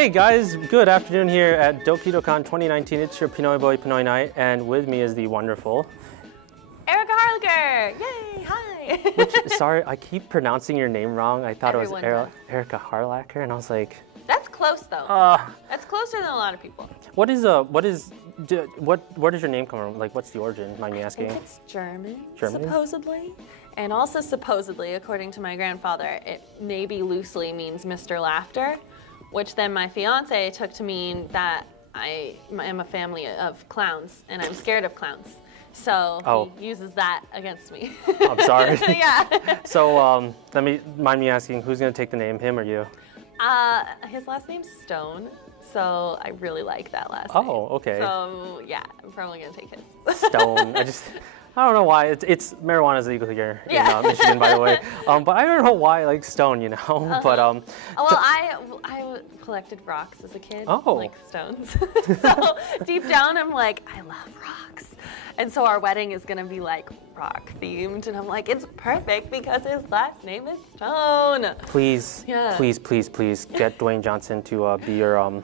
Hey guys, good afternoon here at Dokidokon 2019. It's your Pinoy boy, Pinoy night, and with me is the wonderful Erika Harlacher. Yay! Hi. Sorry, I keep pronouncing your name wrong. I thought Everyone it was Erika Harlacher, and I was like, that's close though. That's closer than a lot of people. Where does your name come from? Like, what's the origin? Mind me asking? I think it's German, German, supposedly. And also supposedly, according to my grandfather, it maybe loosely means Mr. Laughter, which then my fiance took to mean that I am a family of clowns and I'm scared of clowns. So he uses that against me. I'm sorry. Yeah. So mind me asking, who's gonna take the name, him or you? His last name's Stone, so I really like that last name. Oh, okay. So yeah, I'm probably gonna take his. Stone. I don't know why. It's marijuana is legal here in Michigan, by the way. But I don't know why I like Stone, you know. But well, I collected rocks as a kid, like stones. So deep down, I'm like, I love rocks, and so our wedding is gonna be like rock themed, and I'm like, it's perfect because his last name is Stone. Please, please get Dwayne Johnson to be your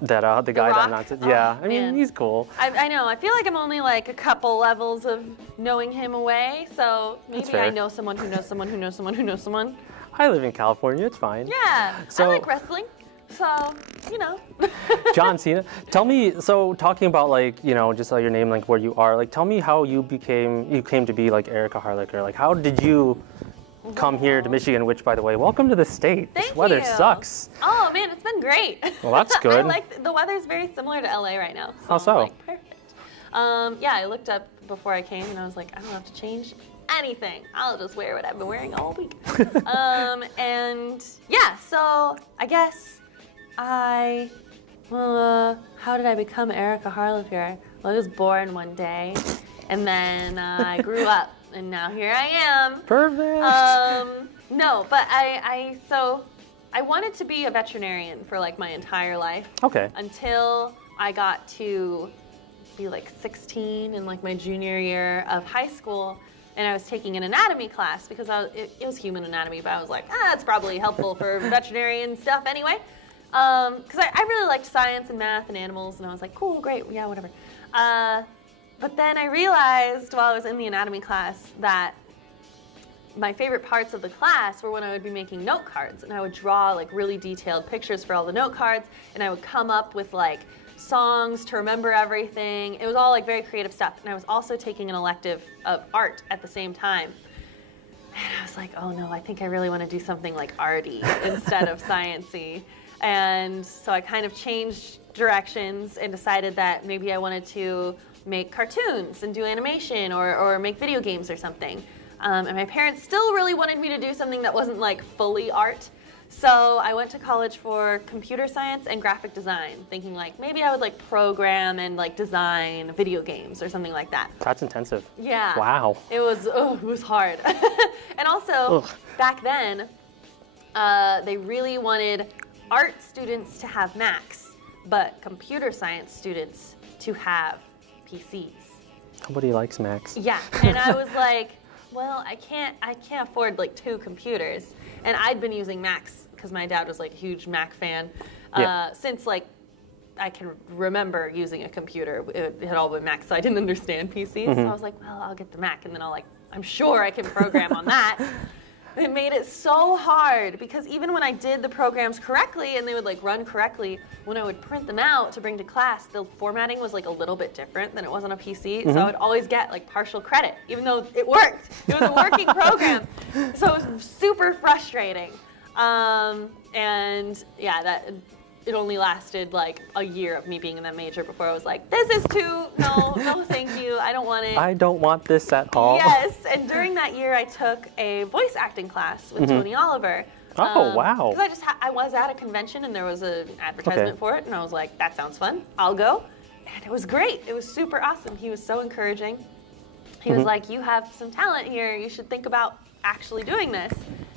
the guy that announced it. Yeah, I mean, he's cool. I know. I feel like I'm only like a couple levels of knowing him away, so maybe I know someone who knows someone who knows someone who knows someone. I live in California. It's fine. Yeah, so, I like wrestling, so you know. John Cena. Tell me. So talking about like just like your name, like where you are. Like tell me how you came to be like Erika Harlacher. Like how did you come here to Michigan, which, by the way, welcome to the state. Thank this weather you. Sucks. Oh man, it's been great. Well, that's good. I like the weather's very similar to LA right now. So how so? I'm like, perfect. Yeah, I looked up before I came and I was like, I don't have to change anything. I'll just wear what I've been wearing all week. And yeah, so I guess how did I become Erika Harlacher? Well, I was born one day, and then I grew up. And now here I am. Perfect. No, but I wanted to be a veterinarian for like my entire life. Okay. Until I got to be like 16 in like my junior year of high school, and I was taking an anatomy class because it was human anatomy, but I was like, it's probably helpful for veterinarian stuff anyway. Because I really liked science and math and animals, and I was like, cool, great, yeah, whatever. But then I realized while I was in the anatomy class that my favorite parts of the class were when I would be making note cards, and I would draw like really detailed pictures for all the note cards, and I would come up with like songs to remember everything. It was all like very creative stuff, and I was also taking an elective of art at the same time. And I was like, oh no, I think I really want to do something like arty instead of sciencey. And so I kind of changed directions and decided that maybe I wanted to make cartoons and do animation or make video games or something. And my parents still really wanted me to do something that wasn't like fully art. So I went to college for computer science and graphic design, thinking like maybe I would like program and like design video games or something like that. That's intensive. Yeah. Wow. It was hard. And also back then, they really wanted art students to have Macs, but computer science students to have PCs. Nobody likes Macs. Yeah, and I was like, well, I can't afford like 2 computers, and I'd been using Macs because my dad was like a huge Mac fan since like I can remember using a computer. It had all been Macs, so I didn't understand PCs. So I was like, well, I'll get the Mac, and then I'm sure I can program on that. It made it so hard because even when I did the programs correctly and they would like run correctly, when I would print them out to bring to class, the formatting was like a little bit different than it was on a PC. So I would always get like partial credit, even though it worked. It was a working program. So it was super frustrating. And yeah, it only lasted like a year of me being in that major before I was like, this is no, thank you. I don't want it. I don't want this at all. Yes, and during that year I took a voice acting class with Tony Oliver. Oh, wow. Because I was at a convention and there was an advertisement for it, and I was like, that sounds fun, I'll go. And it was great. It was super awesome. He was so encouraging. He was like, you have some talent here. You should think about actually doing this.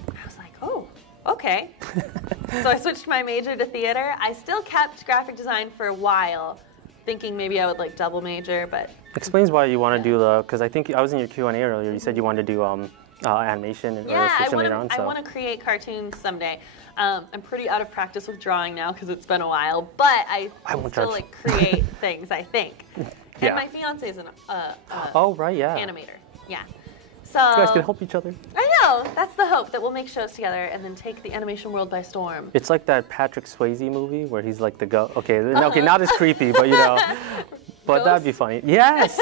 And I was like, oh, okay. So I switched my major to theater. I still kept graphic design for a while, thinking maybe I would like double major, but... Explains why you want to do because I think I was in your Q&A earlier, you said you wanted to do animation or Yeah, fiction later on. I want to create cartoons someday. I'm pretty out of practice with drawing now because it's been a while, but I still like create things, I think. And my fiance is an oh, right, yeah. animator. Yeah. So you guys can help each other. I know. That's the hope, that we'll make shows together and then take the animation world by storm. It's like that Patrick Swayze movie where he's like the ghost. Okay, okay, not as creepy, but you know. But Ghost? that'd be funny. Yes.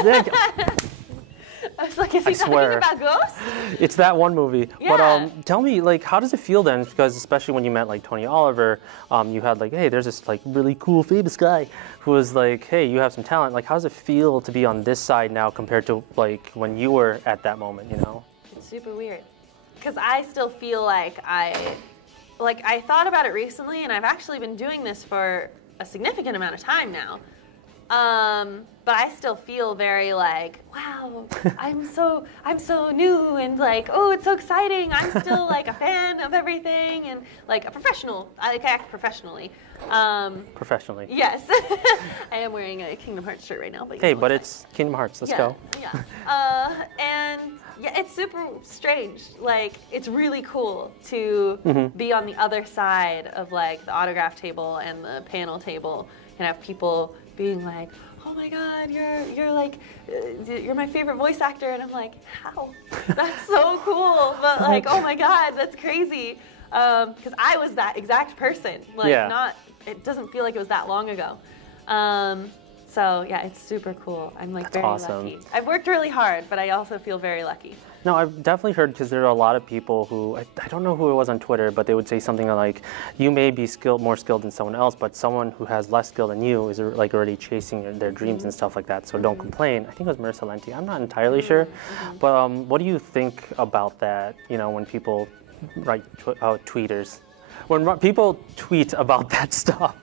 I was like, is he talking about ghosts? It's that one movie. Yeah. But tell me, like, how does it feel then? Because especially when you met like Tony Oliver, you had like, hey, there's this like really cool famous guy who was like, hey, you have some talent. Like, how does it feel to be on this side now compared to like when you were at that moment? You know? It's super weird, because I still feel like I thought about it recently, and I've actually been doing this for a significant amount of time now. But I still feel very like, wow, I'm so new and like, oh, it's so exciting. I'm still like a fan of everything and like a professional. I act professionally. Professionally. Yes. I am wearing a Kingdom Hearts shirt right now. But hey, but it's Kingdom Hearts. Let's go. Yeah. And yeah, it's super strange. Like, it's really cool to be on the other side of like the autograph table and the panel table and have people being like, oh my God, you're like, you're my favorite voice actor. And I'm like, how? That's so cool. But like, oh my God, that's crazy. Because I was that exact person. Like, it doesn't feel like it was that long ago. So yeah, it's super cool. I'm like very lucky. I've worked really hard, but I also feel very lucky. No, I've definitely heard, because there are a lot of people who, I don't know who it was on Twitter, but they would say something like, you may be more skilled than someone else, but someone who has less skill than you is like already chasing their dreams and stuff like that, so don't complain. I think it was Marissa Lenti. I'm not entirely sure. But what do you think about that, you know, when people write tweeters? When people tweet about that stuff?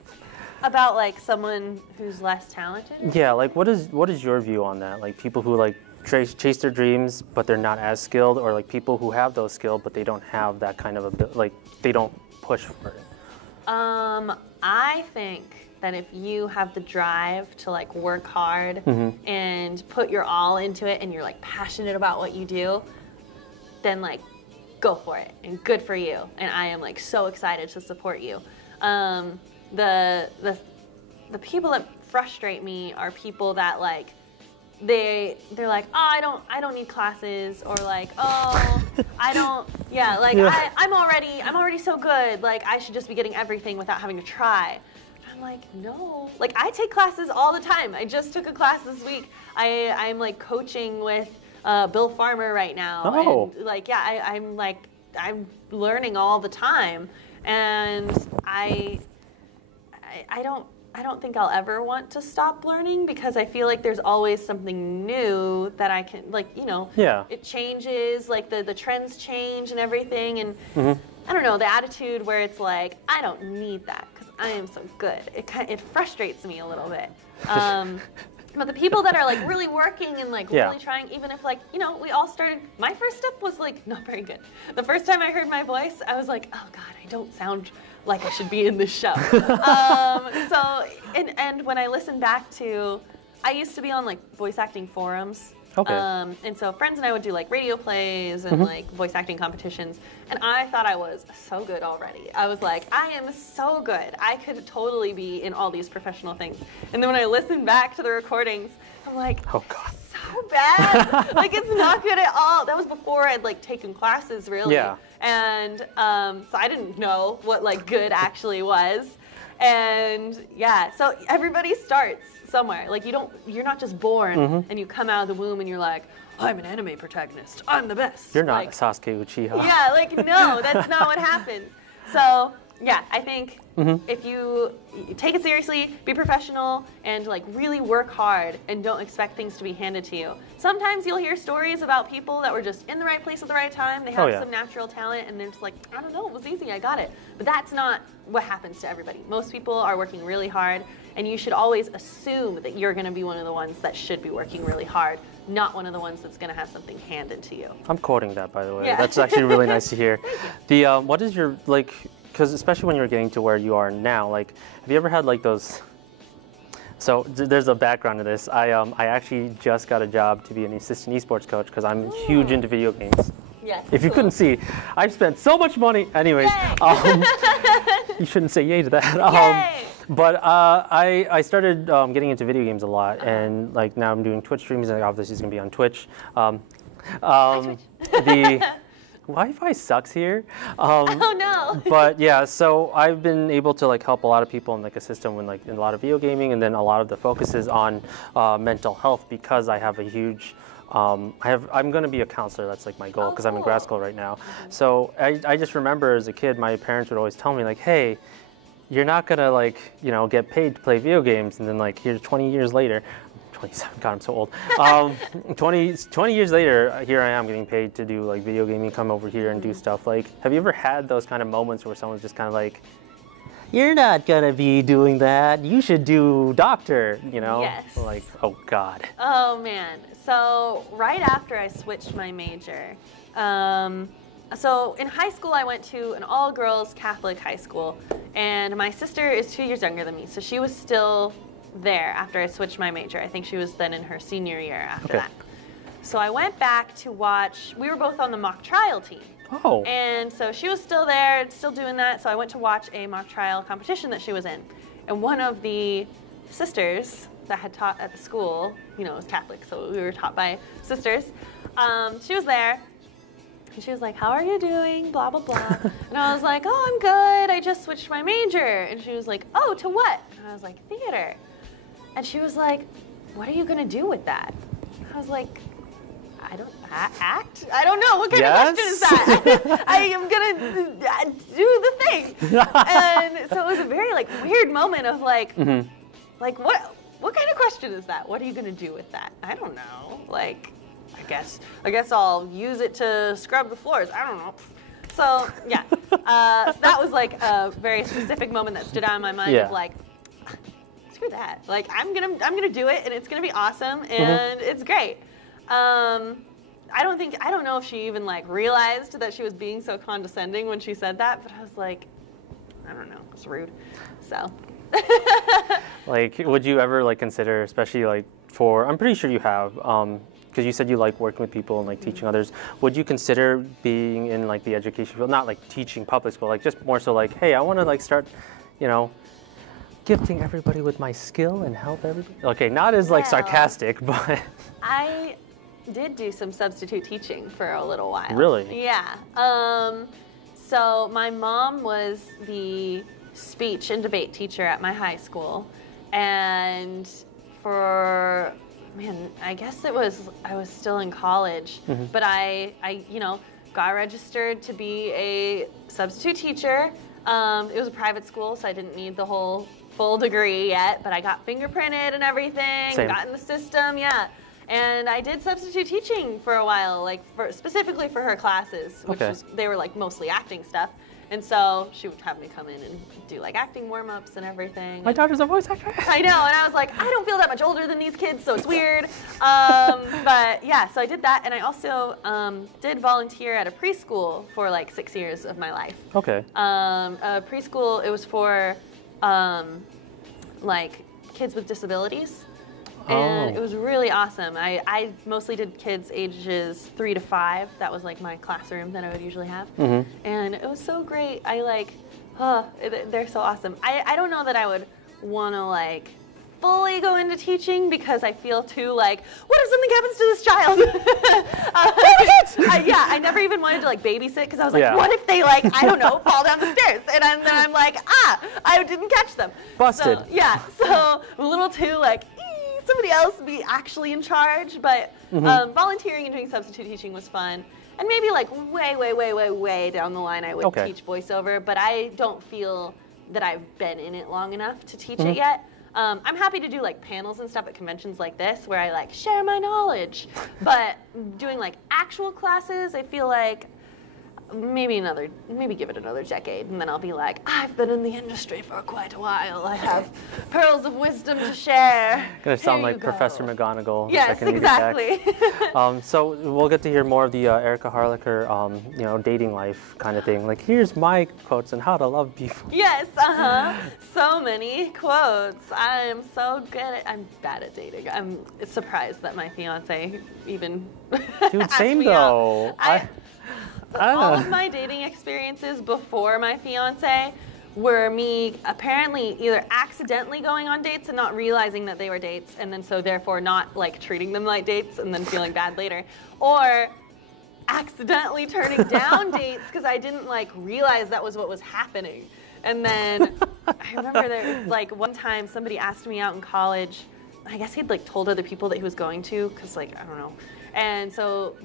About like someone who's less talented? Yeah, like what is your view on that? Like people who like chase their dreams, but they're not as skilled, or like people who have those skills, but they don't have that kind of like they don't push for it. I think that if you have the drive to like work hard and put your all into it, and you're like passionate about what you do, then like go for it, and good for you. And I am like so excited to support you. The people that frustrate me are people that like they're like, oh, I don't need classes, or like, oh, I'm already so good, like I should just be getting everything without having to try. I'm like, no, like I take classes all the time. I just took a class this week. I'm like coaching with Bill Farmer right now. Oh. And like, yeah, I'm learning all the time, and I don't think I'll ever want to stop learning, because I feel like there's always something new that I can, like, you know, it changes, like the trends change and everything, and I don't know, the attitude where it's like, I don't need that because I am so good. It frustrates me a little bit. But the people that are like really working and like really trying, even if like, you know, we all started, my first step was like not very good. The first time I heard my voice, I was like, oh God, I don't sound like I should be in this show. And when I listen back to, I used to be on like voice acting forums. Okay. And so friends and I would do like radio plays and like voice acting competitions. And I thought I was so good already. I was like, I am so good. I could totally be in all these professional things. And then when I listen back to the recordings, I'm like, oh God, so bad. Like it's not good at all. That was before I'd like taken classes really. Yeah. And so I didn't know what like good actually was. And yeah, so everybody starts somewhere. Like you're not just born and you come out of the womb and you're like, I'm an anime protagonist. I'm the best. You're not like, Sasuke Uchiha. Yeah, like no, that's not what happens. So yeah, I think if you take it seriously, be professional, and like really work hard and don't expect things to be handed to you. Sometimes you'll hear stories about people that were just in the right place at the right time. They have some natural talent and they're just like, I don't know, it was easy, I got it. But that's not what happens to everybody. Most people are working really hard, and you should always assume that you're going to be one of the ones that should be working really hard, not one of the ones that's going to have something handed to you. I'm quoting that, by the way. Yeah. That's actually really nice to hear. What is your, like, because especially when you're getting to where you are now, like, have you ever had like those, so there's a background to this. I actually just got a job to be an assistant esports coach because I'm huge into video games. Yes. If you couldn't see, I've spent so much money. Anyways, you shouldn't say yay to that. Yay! But I started getting into video games a lot, and like now I'm doing Twitch streams, and obviously it's gonna be on Twitch. The Wi-Fi sucks here. Oh no! But yeah, so I've been able to like help a lot of people and like assist them when like in a lot of video gaming, and then a lot of the focus is on mental health because I have a huge. I'm going to be a counselor. That's like my goal because I'm in grad school right now. So I just remember as a kid, my parents would always tell me like, hey, you're not going to like, you know, get paid to play video games. And then like here 20 years later, 27, God, I'm so old. 20 years later, here I am getting paid to do like video gaming, come over here and do stuff. Like, have you ever had those kind of moments where someone's just kind of like, you're not gonna be doing that. You should do doctor, you know? Yes. Like, oh God. Oh man. So right after I switched my major, so in high school I went to an all-girls Catholic high school, and my sister is 2 years younger than me, so she was still there after I switched my major. I think she was then in her senior year after that. So I went back to watch, we were both on the mock trial team. Oh. And so she was still there, still doing that, so I went to watch a mock trial competition that she was in. And one of the sisters that had taught at the school, you know, it was Catholic, so we were taught by sisters, she was there, and she was like, how are you doing, blah, blah, blah. And I was like, oh, I'm good, I just switched my major. And she was like, oh, to what? And I was like, theater. And she was like, what are you gonna do with that? I was like, I don't act? I don't know. What kind of question is that? I am gonna do the thing. And so it was a very like weird moment of like, like what kind of question is that? What are you gonna do with that? I don't know. Like, I guess I'll use it to scrub the floors. I don't know. So yeah, so that was like a very specific moment that stood out in my mind of like, screw that. Like I'm gonna do it, and it's gonna be awesome, and it's great. I don't know if she even like realized that she was being so condescending when she said that, but I was like, I don't know, it's rude. So. Like, would you ever like consider, especially like I'm pretty sure you have, because you said you like working with people and like teaching others, would you consider being in like the education field, not like teaching public school, like just more so like, hey, I want to like start, you know, gifting everybody with my skill and help everybody? Okay, not as like sarcastic, but. I did do some substitute teaching for a little while. Really? Yeah. So my mom was the speech and debate teacher at my high school, and for, man, I guess I was still in college, but I you know, got registered to be a substitute teacher. It was a private school, so I didn't need the whole full degree yet, but I got fingerprinted and everything, got in the system, yeah. And I did substitute teaching for a while, like specifically for her classes, which was, they were like mostly acting stuff. And so she would have me come in and do like acting warm-ups and everything. My daughter's a voice actress. I know, and I was like, I don't feel that much older than these kids, so it's weird. But yeah, so I did that, and I also did volunteer at a preschool for like 6 years of my life. Okay. A preschool, it was for like kids with disabilities. And it was really awesome. I mostly did kids ages 3 to 5. That was like my classroom that I would usually have. And it was so great. I like, they're so awesome. I don't know that I would want to like fully go into teaching because I feel too like, what if something happens to this child? Yeah, I never even wanted to like babysit because I was like, what if they like, I don't know, fall down the stairs? And then I'm like, I didn't catch them. Busted. So, yeah, so a little too like, somebody else be actually in charge, but volunteering and doing substitute teaching was fun. And maybe like way down the line I would teach voiceover, but I don't feel that I've been in it long enough to teach it yet. I'm happy to do like panels and stuff at conventions like this where I like share my knowledge, but doing like actual classes, I feel like maybe give it another decade, and then I'll be like, I've been in the industry for quite a while. I have pearls of wisdom to share. Gonna sound like Professor McGonagall. Yes, exactly. So we'll get to hear more of the Erika Harlacher, you know, dating life kind of thing. Like, here's my quotes on how to love people. Yes, so many quotes. I'm so good at. I'm bad at dating. I'm surprised that my fiance even. Dude, same though. All of my dating experiences before my fiance were me apparently either accidentally going on dates and not realizing that they were dates, and then so therefore not like treating them like dates and then feeling bad later, or accidentally turning down dates because I didn't like realize that was what was happening. And then I remember there was like one time somebody asked me out in college. I guess he'd like told other people that he was going to, because like, I don't know. And so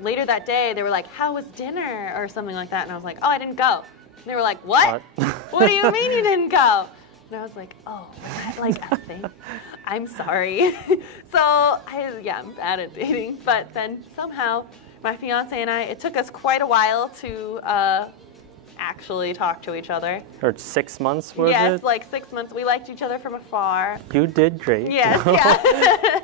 later that day they were like, how was dinner or something like that, and I was like, oh, I didn't go. And they were like, what? What do you mean you didn't go? And I was like, oh, was that like a thing? I'm sorry. So I'm bad at dating. But then somehow my fiance and I, it took us quite a while to actually talk to each other. Or 6 months, was it? Yes, like 6 months. We liked each other from afar. You did great. Yes, yeah.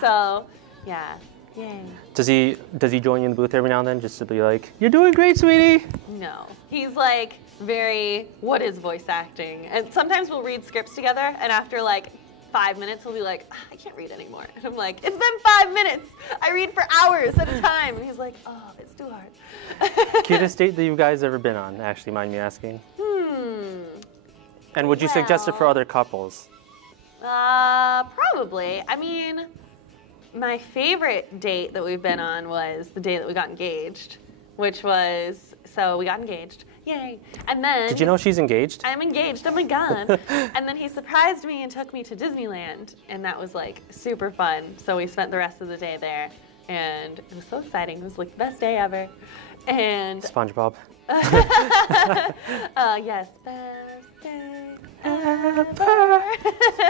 So, yeah. Yay. Does he join you in the booth every now and then just to be like, you're doing great, sweetie? No. He's like very, what is voice acting? And sometimes we'll read scripts together, and after like 5 minutes he'll be like, I can't read anymore. And I'm like, it's been 5 minutes. I read for hours at a time. And he's like, oh, it's too hard. Cutest date that you guys ever been on, actually, mind me asking? And would you suggest it for other couples? Probably. I mean, my favorite date that we've been on was the day that we got engaged, which was, so we got engaged. Yay. And then... Did you know she's engaged? I'm engaged. Oh my God. And then he surprised me and took me to Disneyland, and that was like super fun. So we spent the rest of the day there, and it was so exciting. It was like the best day ever. And... SpongeBob. Yes. Best day ever.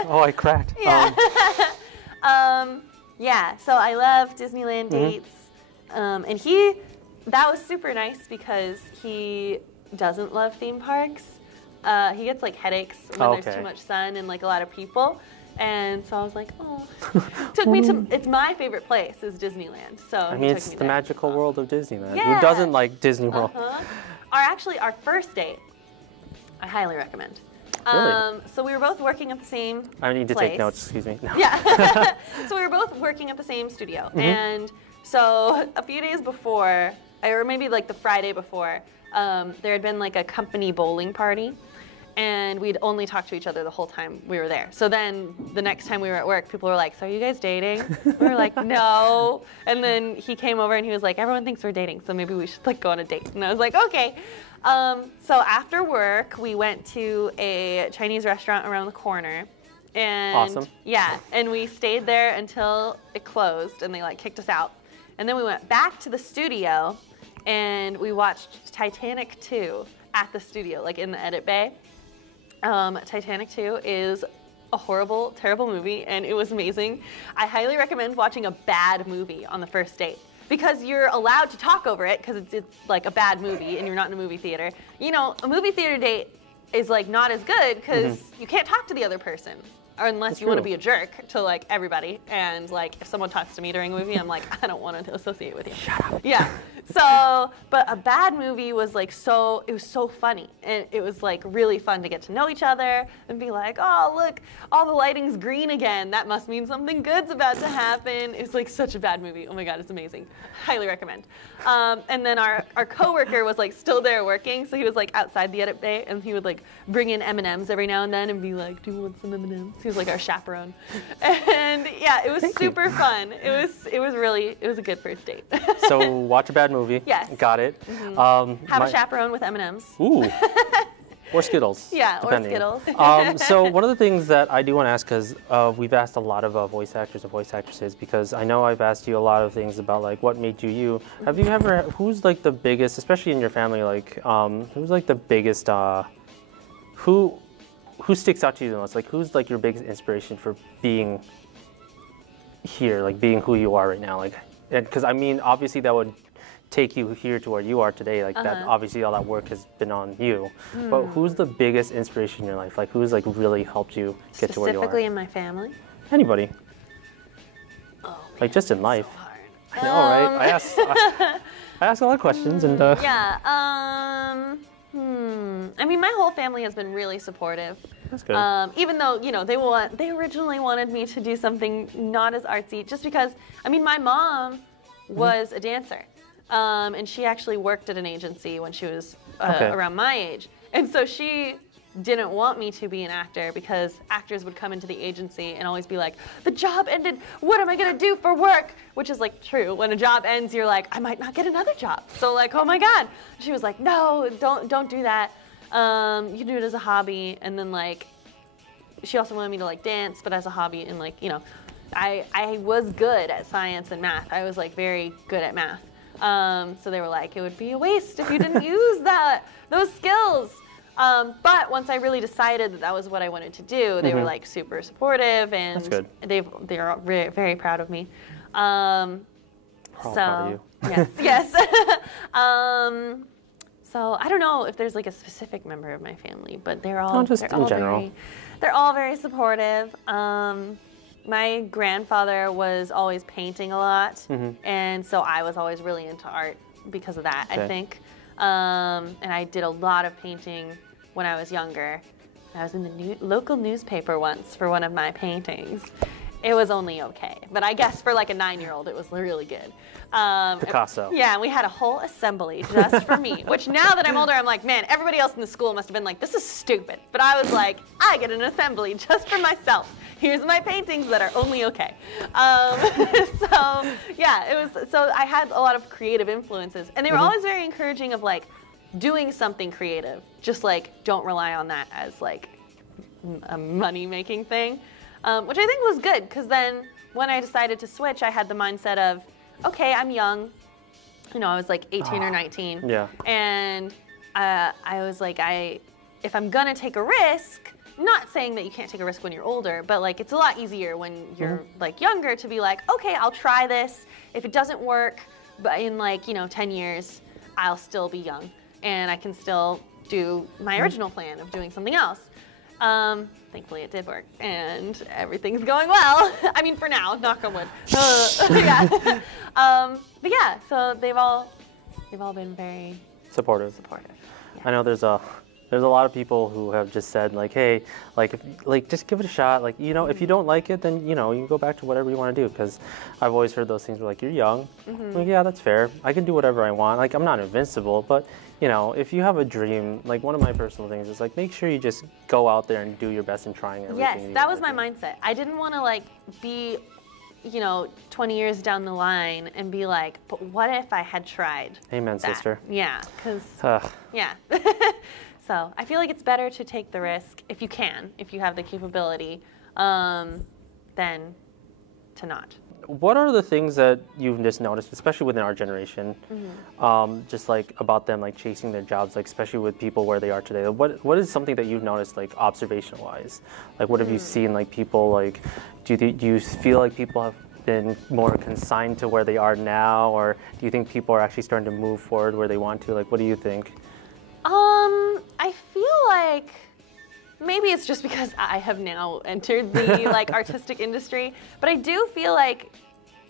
Oh, I cracked. Yeah. Yeah, so I love Disneyland dates. And that was super nice because he doesn't love theme parks. He gets like headaches when there's too much sun and like a lot of people. And so I was like, oh. Took me to, it's my favorite place is Disneyland. So I mean, it's the magical world of Disneyland. Yeah. Who doesn't like Disney World? Our first date, I highly recommend. Really? So we were both working at the same I need to place. take notes, excuse me. No. Yeah. So we were both working at the same studio. And so a few days before, or maybe like the Friday before, there had been like a company bowling party. And we'd only talked to each other the whole time we were there. So then the next time we were at work, people were like, so are you guys dating? We were like, no. And then he came over and he was like, everyone thinks we're dating, so maybe we should like go on a date. And I was like, okay. So after work, we went to a Chinese restaurant around the corner. And awesome. Yeah, and we stayed there until it closed and they like kicked us out. And then we went back to the studio and we watched Titanic 2 at the studio, like in the edit bay. Titanic 2 is a horrible, terrible movie, and it was amazing. I highly recommend watching a bad movie on the first date because you're allowed to talk over it because it's like a bad movie and you're not in a movie theater. You know, a movie theater date is like not as good because you can't talk to the other person. Or unless you want to be a jerk to like everybody, and like if someone talks to me during a movie, I'm like, I don't want to associate with you. Shut up. Yeah. So, but a bad movie was like it was so funny, and it was like really fun to get to know each other and be like, oh look, all the lighting's green again. That must mean something good's about to happen. It's like such a bad movie. Oh my God, it's amazing. Highly recommend. And then our coworker was like still there working, so he was like outside the edit bay, and he would like bring in M&Ms every now and then and be like, do you want some M&Ms? He was like our chaperone. And yeah, it was super fun. It was a good first date. So watch a bad movie. Yes. Got it. Have a chaperone with M&Ms. Ooh. Or Skittles. Yeah, depending. or Skittles. So one of the things that I do want to ask, because we've asked a lot of voice actors and voice actresses, because I know I've asked you a lot of things about like what made you you. Have you ever, who's like the biggest, especially in your family, like who's like the biggest, who sticks out to you the most? Like who's like your biggest inspiration for being here, like being who you are right now? Like, because I mean, obviously that would take you here to where you are today, like that obviously all that work has been on you, but who's the biggest inspiration in your life? Like who's like really helped you get to where you are? Specifically in my family? Anybody. Oh, man, like just in life. so hard. I know, right? I ask a lot of questions and yeah, I mean, my whole family has been really supportive. That's good. Even though, you know, they originally wanted me to do something not as artsy, just because, I mean, my mom was a dancer. and she actually worked at an agency when she was around my age. And so she didn't want me to be an actor because actors would come into the agency and always be like, the job ended, what am I gonna do for work? Which is like true. When a job ends, you're like, I might not get another job. So like, oh my God. She was like, no, don't do that. You can do it as a hobby. And then like, she also wanted me to like dance, but as a hobby. And like, you know, I was good at science and math. I was like very good at math. So they were like, it would be a waste if you didn't use those skills. But once I really decided that that was what I wanted to do, they were like super supportive, and they're very, very proud of me. Proud of you. Yes. So I don't know if there's like a specific member of my family, but they're all very supportive. My grandfather was always painting a lot, and so I was always really into art because of that, I think. And I did a lot of painting when I was younger. I was in the local newspaper once for one of my paintings. It was only okay, but I guess for like a 9-year-old, it was really good. Picasso. Yeah, and we had a whole assembly just for me, which now that I'm older, I'm like, man, everybody else in the school must have been like, this is stupid. But I was like, I get an assembly just for myself. Here's my paintings that are only okay. So yeah, it was. So I had a lot of creative influences, and they were always very encouraging of like doing something creative. Just like don't rely on that as like a money-making thing, which I think was good because then when I decided to switch, I had the mindset of, okay, I'm young. You know, I was like 18 or 19. Yeah. And I was like, if I'm gonna take a risk. Not saying that you can't take a risk when you're older, but like it's a lot easier when you're like younger to be like, okay, I'll try this. If it doesn't work, but in like, you know, 10 years, I'll still be young and I can still do my original plan of doing something else. Thankfully it did work and everything's going well. I mean, for now, knock on wood. Yeah. But yeah, so they've all been very supportive. Yeah. I know there's a lot of people who have just said like, hey, like just give it a shot. Like, you know, if you don't like it, then, you know, you can go back to whatever you want to do. Because I've always heard those things where like, you're young. Like, yeah, that's fair. I can do whatever I want. Like, I'm not invincible, but you know, if you have a dream, like one of my personal things is like, make sure you just go out there and do your best in trying everything. Yes, that was my mindset. I didn't want to like be, you know, 20 years down the line and be like, but what if I had tried? Amen, that? Sister. Yeah, because, yeah. So I feel like it's better to take the risk if you can, if you have the capability, than to not. What are the things that you've just noticed, especially within our generation, just like about them like chasing their jobs, like especially with people where they are today? What is something that you've noticed like observation-wise? Like what have you seen like people like, do you feel like people have been more consigned to where they are now, or do you think people are actually starting to move forward where they want to? Like what do you think? I feel like maybe it's just because I have now entered the like artistic industry, but I do feel like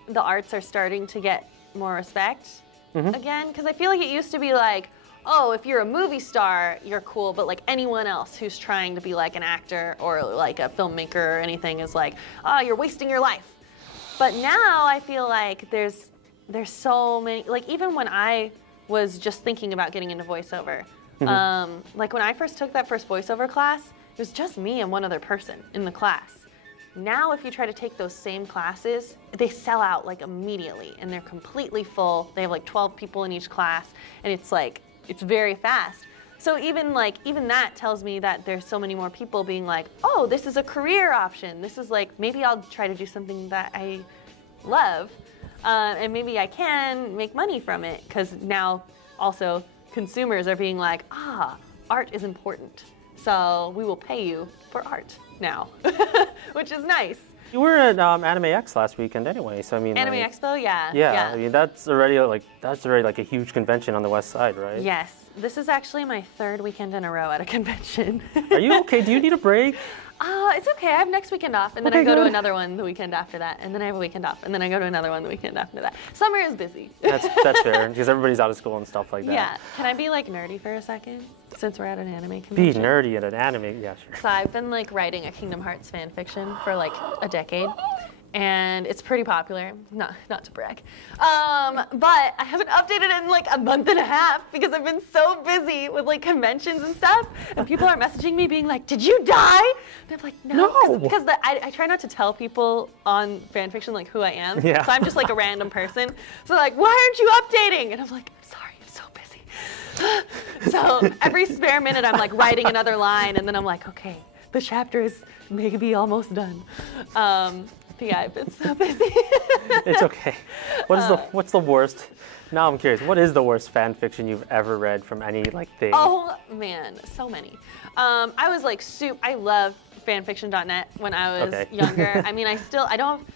the arts are starting to get more respect again, because I feel like it used to be like, oh, if you're a movie star, you're cool, but like anyone else who's trying to be like an actor or like a filmmaker or anything is like, oh, you're wasting your life. But now I feel like there's so many, like even when I was just thinking about getting into voiceover, like when I first took that first voiceover class, it was just me and one other person in the class. Now if you try to take those same classes, they sell out like immediately and they're completely full. They have like 12 people in each class and it's like, it's very fast. So even that tells me that there's so many more people being like, oh, this is a career option. This is like, maybe I'll try to do something that I love and maybe I can make money from it, because now also consumers are being like, art is important. So we will pay you for art now, which is nice. You were at Anime X last weekend anyway, so I mean. Anime Expo, yeah. Yeah, I mean that's already like a huge convention on the west side, right? Yes, this is actually my 3rd weekend in a row at a convention. Are you okay? Do you need a break? It's okay. I have next weekend off, and then I go to another one the weekend after that, and then I have a weekend off, and then I go to another one the weekend after that. Summer is busy. That's fair, because everybody's out of school and stuff like that. Yeah. Can I be like nerdy for a second, since we're at an anime convention? Be nerdy at an anime, yeah, sure. So I've been like writing a Kingdom Hearts fan fiction for like a decade, and it's pretty popular. Not to brag, but I haven't updated it in like a month and a half because I've been so busy with like conventions and stuff, and people are messaging me being like, "Did you die?" And I'm like, "No," because I try not to tell people on fanfiction like who I am. Yeah. So I'm just like a random person. So like, "Why aren't you updating?" And I'm like, "I'm sorry, I'm so busy." So every spare minute I'm like writing another line, and then I'm like, "Okay, the chapter is maybe almost done." Yeah, I've been so busy. It's okay. What's the worst? Now I'm curious. What is the worst fan fiction you've ever read from any like thing? Oh man, so many. I was like I loved fanfiction.net when I was younger. I mean,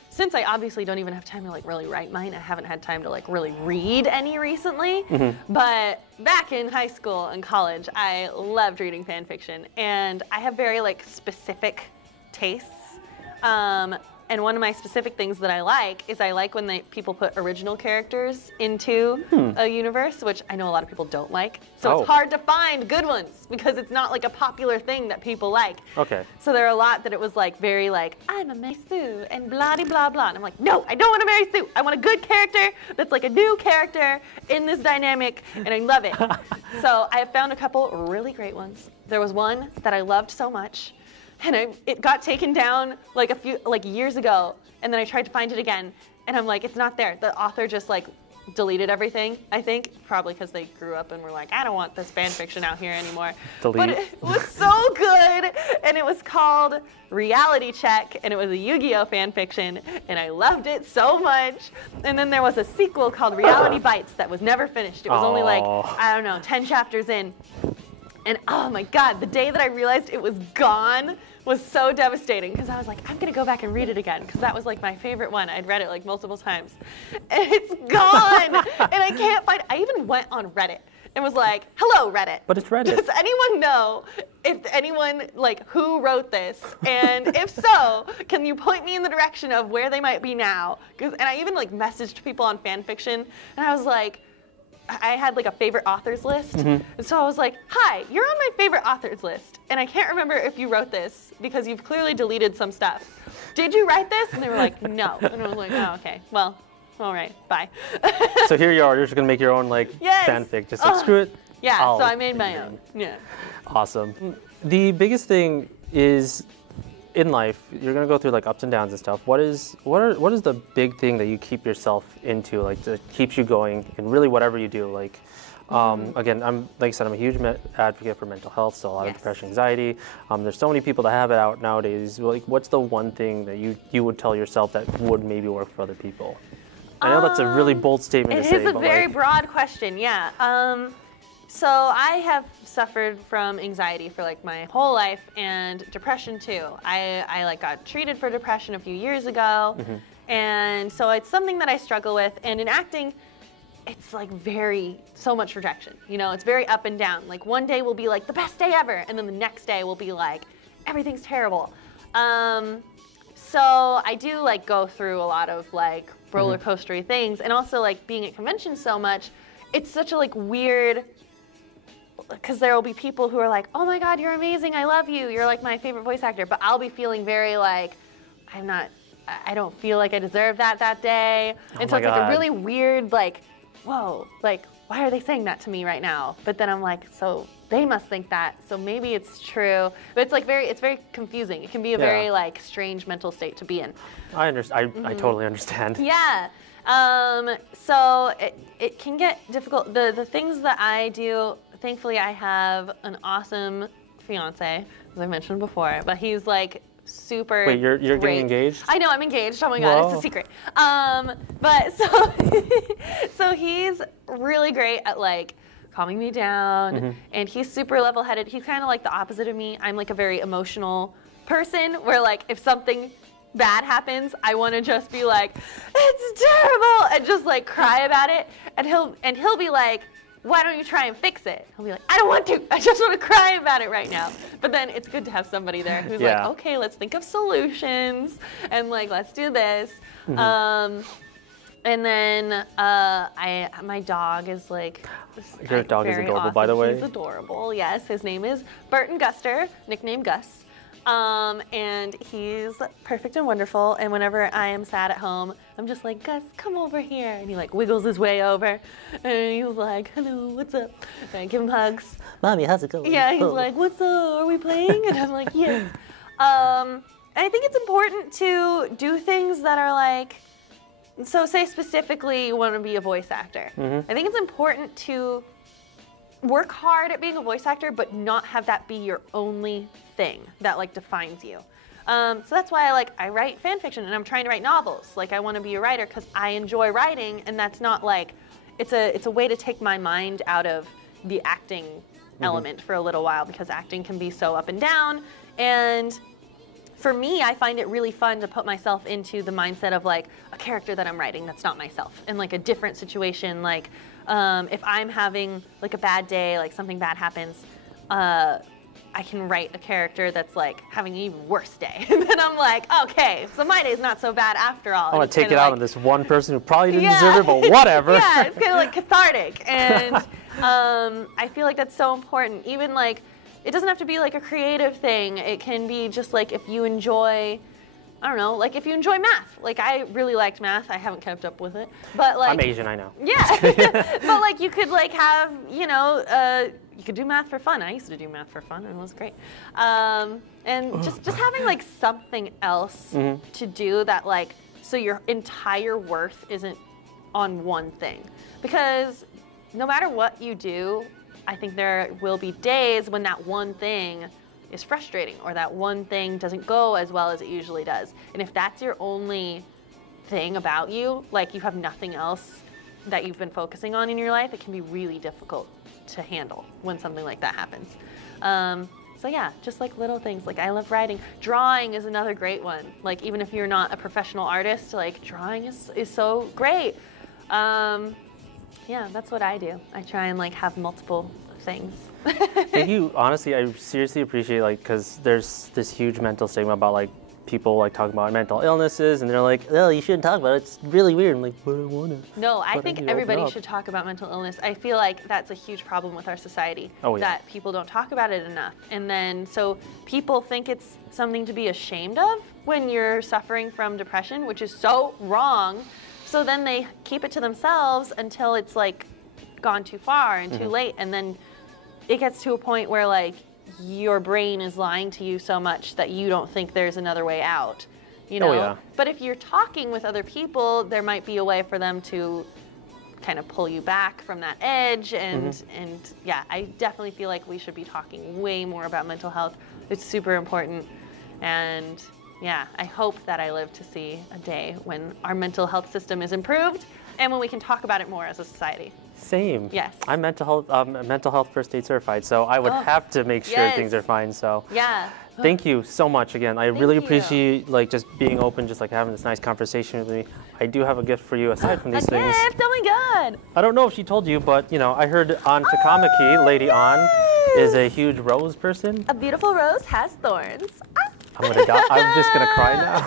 since I obviously don't even have time to like really write mine, I haven't had time to like really read any recently. But back in high school and college, I loved reading fanfiction, and I have very like specific tastes. And one of my specific things that I like is when people put original characters into a universe, which I know a lot of people don't like. So it's hard to find good ones because it's not like a popular thing that people like. Okay. So there are a lot that it was like very like, I'm a Mary Sue and blah blah blah. And I'm like, no, I don't want a Mary Sue. I want a good character that's like a new character in this dynamic, and I love it. So I have found a couple really great ones. There was one that I loved so much, and it got taken down like a few years ago, and then I tried to find it again, and I'm like, it's not there. The author just like deleted everything, I think, probably because they grew up and were like, I don't want this fan fiction out here anymore. Delete. But it was so good, and it was called Reality Check, and it was a Yu-Gi-Oh fan fiction, and I loved it so much. And then there was a sequel called Reality Bites that was never finished. It was only like, I don't know, 10 chapters in. And oh my God, the day that I realized it was gone was so devastating, because I was like, I'm gonna go back and read it again, because that was like my favorite one. I'd read it like multiple times. And it's gone! And I can't find it. I even went on Reddit and was like, hello Reddit. But it's Reddit. Does anyone know if anyone, like, who wrote this? And if so, can you point me in the direction of where they might be now? And I even like messaged people on fanfiction, and I was like, I had like a favorite authors list. And so I was like, hi, you're on my favorite authors list, and I can't remember if you wrote this because you've clearly deleted some stuff. Did you write this? And they were like, no. And I was like, oh, okay, well, all right, bye. So here you are, you're just gonna make your own like fanfic, just like screw it. Yeah, so I made my own, yeah. Awesome. The biggest thing is, in life, you're gonna go through like ups and downs and stuff. What is the big thing that you keep yourself into, like that keeps you going in really whatever you do? Like, again, like I said, I'm a huge advocate for mental health, so a lot of depression, anxiety. There's so many people that have it out nowadays. Like, what's the one thing that you would tell yourself that would maybe work for other people? I know that's a really bold statement to say. It is a very broad question, yeah. So I have suffered from anxiety for like my whole life, and depression too. I like got treated for depression a few years ago, and so it's something that I struggle with. And in acting, it's like so much rejection. You know, it's very up and down. Like one day will be like the best day ever, and then the next day will be like everything's terrible. So I do like go through a lot of like roller coastery things, and also like being at conventions so much, it's such a like weird, because there will be people who are like, oh my God, you're amazing, I love you, you're like my favorite voice actor, but I'll be feeling very like, I don't feel like I deserve that day. And so it's like a really weird like, whoa, like why are they saying that to me right now? But then I'm like, so they must think that, so maybe it's true. But it's like it's very confusing. It can be a very like strange mental state to be in. I understand. I totally understand. Yeah. So it can get difficult. The things that I do, thankfully I have an awesome fiance, as I mentioned before, but he's like super Wait, you're great. getting engaged? I know, I'm engaged. Oh my God, it's a secret. But so he's really great at like calming me down, and he's super level-headed. He's kind of like the opposite of me. I'm like a very emotional person, where like if something bad happens, I want to just be like, it's terrible, and just like cry about it. And he'll be like, why don't you try and fix it? He'll be like, I don't want to. I just want to cry about it right now. But then it's good to have somebody there who's like, okay, let's think of solutions, and like, let's do this. And then my dog is like, your dog is adorable, awesome. by the way. He's adorable, yes. His name is Burton Guster, nickname Gus. And he's perfect and wonderful. And whenever I am sad at home, I'm just like, Gus, come over here. And he like wiggles his way over. And he's like, hello, what's up? And I give him hugs. Mommy, how's it going? Yeah, he's like, what's up? Are we playing? And I'm like, yes. And I think it's important to do things that are like, so say specifically you want to be a voice actor. I think it's important to work hard at being a voice actor, but not have that be your only thing that like defines you. So that's why I write fan fiction and I'm trying to write novels. Like I want to be a writer because I enjoy writing, and that's not like, it's a way to take my mind out of the acting element for a little while, because acting can be so up and down. And for me, I find it really fun to put myself into the mindset of like a character that I'm writing that's not myself, in like a different situation. Like if I'm having like a bad day, like something bad happens, I can write a character that's like having an even worse day. And then I'm like, okay, so my day's not so bad after all. I want to take it out on this one person who probably didn't deserve it, but whatever. Yeah, it's kind of like cathartic. And I feel like that's so important. Even like, it doesn't have to be like a creative thing. It can be just like if you enjoy, I don't know, like if you enjoy math. Like I really liked math. I haven't kept up with it, but like. I'm Asian, I know. Yeah, but like you could like have, you know, you could do math for fun. I used to do math for fun, and it was great. And just having like something else to do that like, so your entire worth isn't on one thing. Because no matter what you do, I think there will be days when that one thing is frustrating, or that one thing doesn't go as well as it usually does. And if that's your only thing about you, like you have nothing else that you've been focusing on in your life, it can be really difficult to handle when something like that happens. So yeah, just like little things. Like I love writing. Drawing is another great one. Like even if you're not a professional artist, like drawing is so great. Yeah, that's what I do. I try and like have multiple things. Thank you. Honestly, I seriously appreciate like, because there's this huge mental stigma about like people like talking about mental illnesses, and they're like, oh, you shouldn't talk about it. It's really weird. I'm like, but I want to. No, I think everybody should talk about mental illness. I feel like that's a huge problem with our society, that people don't talk about it enough. And then so people think it's something to be ashamed of when you're suffering from depression, which is so wrong. So then they keep it to themselves until it's like gone too far and too late, and then it gets to a point where like your brain is lying to you so much that you don't think there's another way out, you know? But if you're talking with other people, there might be a way for them to kind of pull you back from that edge. And yeah, I definitely feel like we should be talking way more about mental health. It's super important. And yeah, I hope that I live to see a day when our mental health system is improved and when we can talk about it more as a society. Same. Yes. I'm mental health first aid certified, so I would have to make sure things are fine. So yeah. Thank you so much again. I really appreciate like just being open, just like having this nice conversation with me. I do have a gift for you aside from these things. A gift? Oh my God. I don't know if she told you, but you know, I heard Ann Takamaki, Lady Ann, is a huge rose person. A beautiful rose has thorns. I'm just gonna cry now.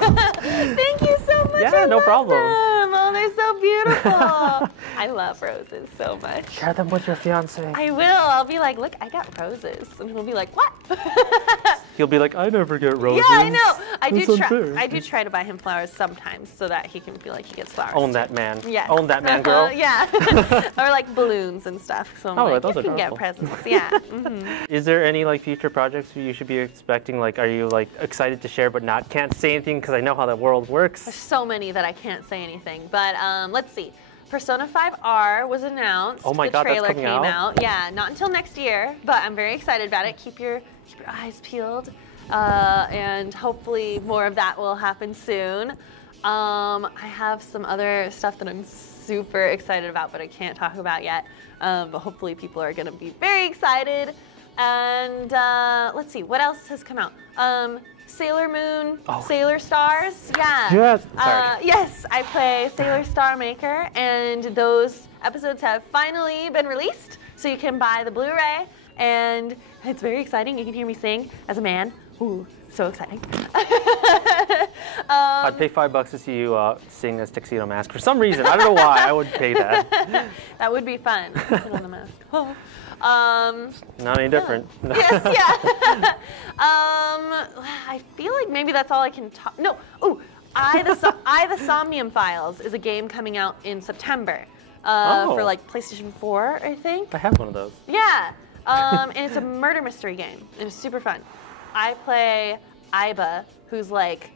Thank you so much. Yeah, no problem. Oh, they're so beautiful. I love roses so much. Share them with your fiance. I will. I'll be like, look, I got roses, and he'll be like, what? He'll be like, I never get roses. Yeah, I know. I do That's try to buy him flowers sometimes so that he can feel like he gets flowers. Own that man. Yes. Own that man, girl. Yeah. Or like balloons and stuff. So I'm like, those you are can get adorable. presents. Yeah. Is there any like future projects you should be expecting? Like, are you like excited to share but can't say anything because I know how that world works? There's so many that I can't say anything. But let's see. Persona 5R was announced. Oh my God, the trailer that's coming came out? Yeah, not until next year, but I'm very excited about it. Keep your eyes peeled, and hopefully more of that will happen soon. I have some other stuff that I'm super excited about, but I can't talk about yet. But hopefully people are going to be very excited. And let's see, what else has come out? Sailor Moon, Sailor Stars, yeah. Yes, sorry. Yes, I play Sailor Star Maker, and those episodes have finally been released, so you can buy the Blu-ray, and it's very exciting. You can hear me sing as a man. Ooh, So exciting. I'd pay $5 to see you sing as Tuxedo Mask. For some reason, I don't know why, I would pay that. That would be fun. Put on the mask. Not any different. Yeah. Yes, yeah. I feel like maybe that's all I can talk. No. Ooh, the Somnium Files is a game coming out in September for like PlayStation 4, I think. I have one of those. Yeah. And it's a murder mystery game. And it's super fun. I play Iba, who's like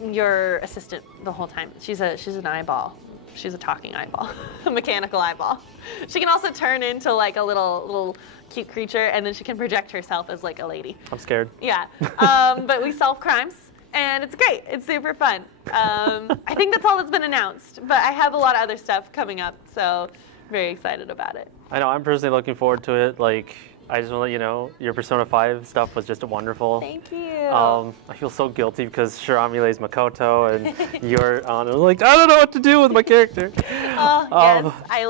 your assistant the whole time. She's an eyeball. She's a talking eyeball, a mechanical eyeball. She can also turn into like a little cute creature, and then she can project herself as like a lady. I'm scared. Yeah, but we solve crimes, and it's great. It's super fun. I think that's all that's been announced, but I have a lot of other stuff coming up, so very excited about it. I know, I'm personally looking forward to it. Like, I just want to let you know, your Persona 5 stuff was just wonderful. Thank you. I feel so guilty because Shiramile is Makoto and you're on. I'm like, I don't know what to do with my character. Oh, yes, I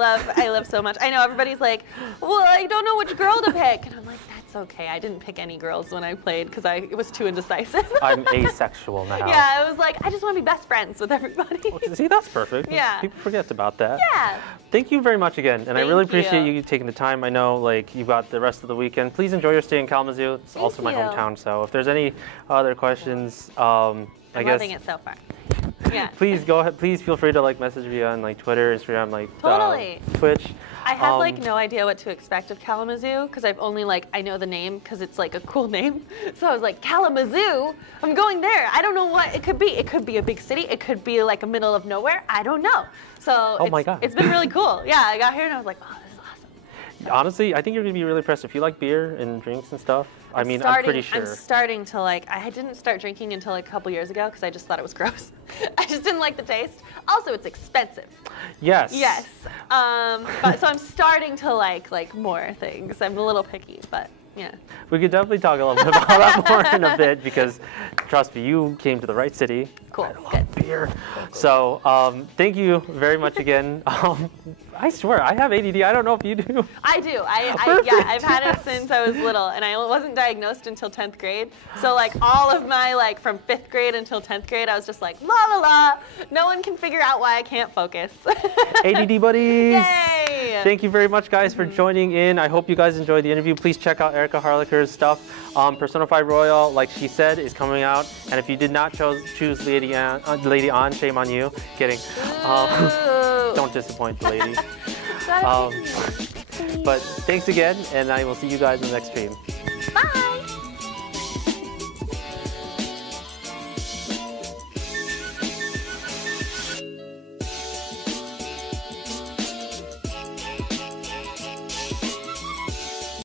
love so much. I know everybody's like, well, I don't know which girl to pick. And I'm like, that's okay. I didn't pick any girls when I played because it was too indecisive. I'm asexual now. Yeah, I was like, I just want to be best friends with everybody. Well, see, that's perfect. Yeah. People forget about that. Yeah. Thank you very much again, and I Thank really appreciate you. you taking the time. I know, like, you've got the rest of the weekend. Please enjoy your stay in Kalamazoo. It's also my you. hometown, so if there's any other questions, I I'm guess. loving it so far. Yeah. Please go ahead. Please feel free to like message me on like Twitter, Instagram, like Totally. Twitch. I had like no idea what to expect of Kalamazoo because I've only I know the name because it's like a cool name. So I was like, Kalamazoo? I'm going there. I don't know what it could be. It could be a big city. It could be like a middle of nowhere. I don't know. So Oh my God. It's been really cool. Yeah, I got here and I was like, oh, this is awesome. Honestly, I think you're gonna be really impressed if you like beer and drinks and stuff. I'm pretty sure. I'm starting to I didn't start drinking until like a couple years ago because I just thought it was gross. I just didn't like the taste. Also, it's expensive. Yes. Yes. So I'm starting to like more things. I'm a little picky, but yeah. We could definitely talk a little bit about that more in a bit because, trust me, you came to the right city. Cool. I love beer. So thank you very much again. I swear, I have ADD. I don't know if you do. I do. Perfect. I've had it since I was little, and I wasn't diagnosed until 10th grade. So like all of my from 5th grade until 10th grade, I was just like la la la. No one can figure out why I can't focus. ADD buddies. Yay! Thank you very much, guys, for joining in. I hope you guys enjoyed the interview. Please check out Erika Harlacher's stuff. Persona 5 Royal, like she said, is coming out. And if you did not choose Lady Ann, shame on you. Kidding. Don't disappoint the lady. But thanks again, and I will see you guys in the next stream.